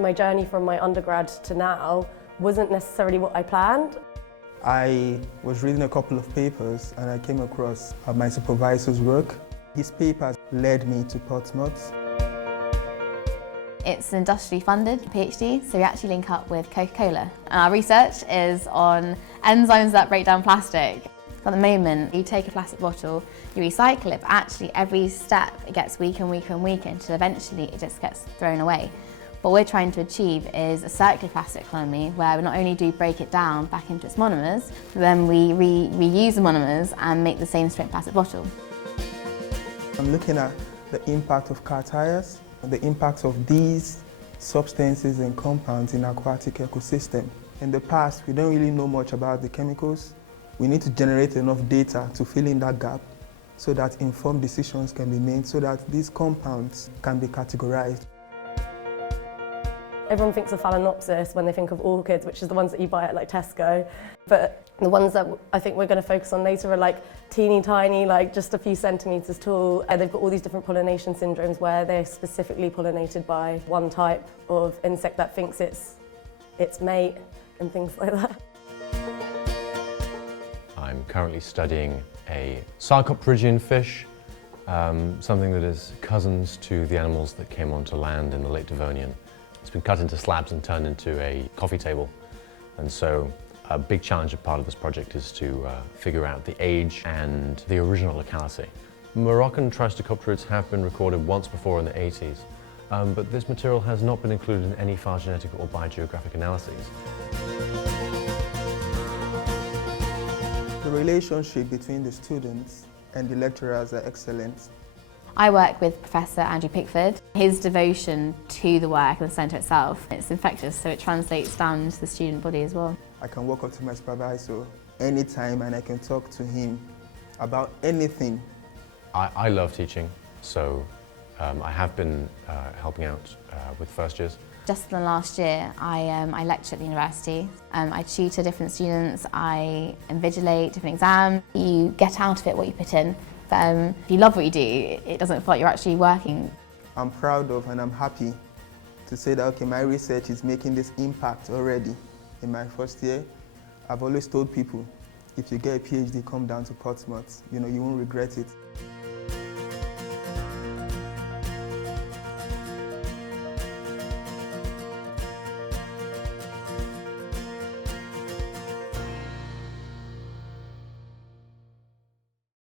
My journey from my undergrad to now wasn't necessarily what I planned. I was reading a couple of papers and I came across my supervisor's work. His papers led me to Portsmouth. It's an industrially funded PhD, so we actually link up with Coca-Cola. And our research is on enzymes that break down plastic. At the moment, you take a plastic bottle, you recycle it, but actually every step it gets weaker and weaker and weaker until eventually it just gets thrown away. What we're trying to achieve is a circular plastic economy where we not only do break it down back into its monomers, but then we reuse the monomers and make the same straight plastic bottle. I'm looking at the impact of car tires, the impact of these substances and compounds in aquatic ecosystem. In the past, we don't really know much about the chemicals. We need to generate enough data to fill in that gap so that informed decisions can be made so that these compounds can be categorized. Everyone thinks of Phalaenopsis when they think of orchids, which is the ones that you buy at like Tesco. But the ones that I think we're going to focus on later are like teeny tiny, like just a few centimetres tall. And they've got all these different pollination syndromes where they're specifically pollinated by one type of insect that thinks it's its mate and things like that. I'm currently studying a sarcopterygian fish, something that is cousins to the animals that came onto land in the late Devonian. It's been cut into slabs and turned into a coffee table. And so a big challenge of part of this project is to figure out the age and the original locality. Moroccan Triceratops have been recorded once before in the 80s, but this material has not been included in any phylogenetic or biogeographic analyses. The relationship between the students and the lecturers are excellent. I work with Professor Andrew Pickford. His devotion to the work and the centre itself, it's infectious, so it translates down into the student body as well. I can walk up to my supervisor anytime and I can talk to him about anything. I love teaching, so I have been helping out with first years. Just in the last year, I lecture at the university. I tutor different students, I invigilate different exams. You get out of it what you put in. If you love what you do, it doesn't feel like you're actually working. I'm proud of and I'm happy to say that, okay, my research is making this impact already in my first year. I've always told people, if you get a PhD, come down to Portsmouth. You know, you won't regret it.